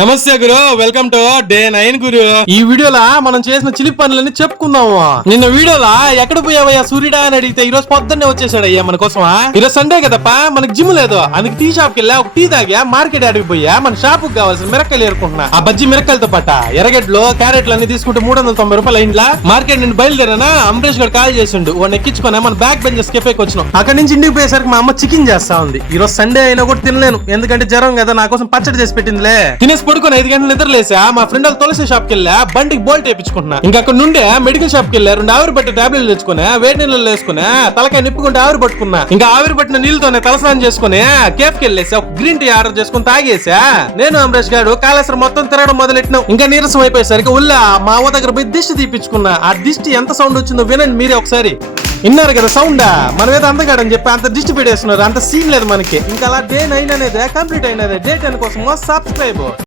నమస్తే గురు, welcome to day 9 గురు. ఈ వీడియోలో మనం చేసిన చిలిపి పనులని చెప్పుకుందాము. నిన్న వీడియోలో ఎక్కడ పోయావయ్యా సూర్యుడా అని అడిగితే ఈ రోజు పొద్దున్నే వచ్చేసాడయ్యా మన కోసమా. ఈరోజు సండే కదప్ప, మనకి జిమ్ లేదు, అందుకు టీ షాప్ కి వెళ్ళా, ఒక టీ తాగా మార్కెట్ ఆడికి పోయా మన షాప్ కు కావాల్సిన మిరక్కలు ఏరుకుంటున్నా. ఆ బజ్జి మిరక్కలతో పాట ఎర్రగడ్డలు క్యారెట్లు అన్ని తీసుకుంటే 390 రూపాయలు అయిందా. మార్కెట్ నుండి బయలుదేరానా, అంబరీష్ గారు కాల్ చేసిండు, వాడిని ఎక్కించుకున్నా మన బ్యాక్ బెంచెస్ కెఫేకి వచ్చినాం. అక్కడి నుంచి ఇంటికి పోయేసరికి మా అమ్మ చికెన్ చేస్తా ఉంది. ఈ రోజు సండే అయినా కూడా తినలేను, ఎందుకంటే జ్వరం కదా, నా కోసం పచ్చడి చేసి పెట్టిందిలే. తినేసి పడుకొని 5 గంటలు నిద్రలేసా మా ఫ్రెండ్ వాళ్ళు తులసి షాప్ కి వెళ్ళా, బండికి బోల్ట్ వేయించుకుంటున్నా. ఇంకా అక్కడ నుండి మెడికల్ షాప్ కి వెళ్ళా, 2 ఆవిరి పట్టే టాబ్లెట్లు తెచ్చుకున్నా, వేడి నీళ్ళు వేసుకున్నా, తలకాయ నిప్పుకుంటే ఆవిరి పట్టుకున్నా. ఇంకా ఆవిరి పట్టిన నీళ్ళతోనే తలస్నానం చేసుకుని కేఫ్ కి వెళ్ళేసా, ఒక గ్రీన్ టీ ఆర్డర్ చేసుకుని తాగేసా. నేను అంబరీష్ గారు కాళేశ్వరం మొత్తం తిరగడం మొదలెట్టినాం. ఇంకా నీరసం అయిపోయేసరికి ఉల్లా మా అవ్వ దగ్గర పోయి దిష్టి తీపించుకున్నా. ఆ దిష్టి ఎంత సౌండ్ వచ్చిందో వినండి మీరే ఒకసారి. విన్నారు కదా సౌండా, మనమేదో అందగాడని చెప్పి అంత దిష్టి పెట్టేస్తున్నారు, అంత సీన్ లేదు మనకి. ఇంకా అలా డే 9 అనేది కంప్లీట్ అయినది. డే 10 కోసం సబ్స్క్రైబ్.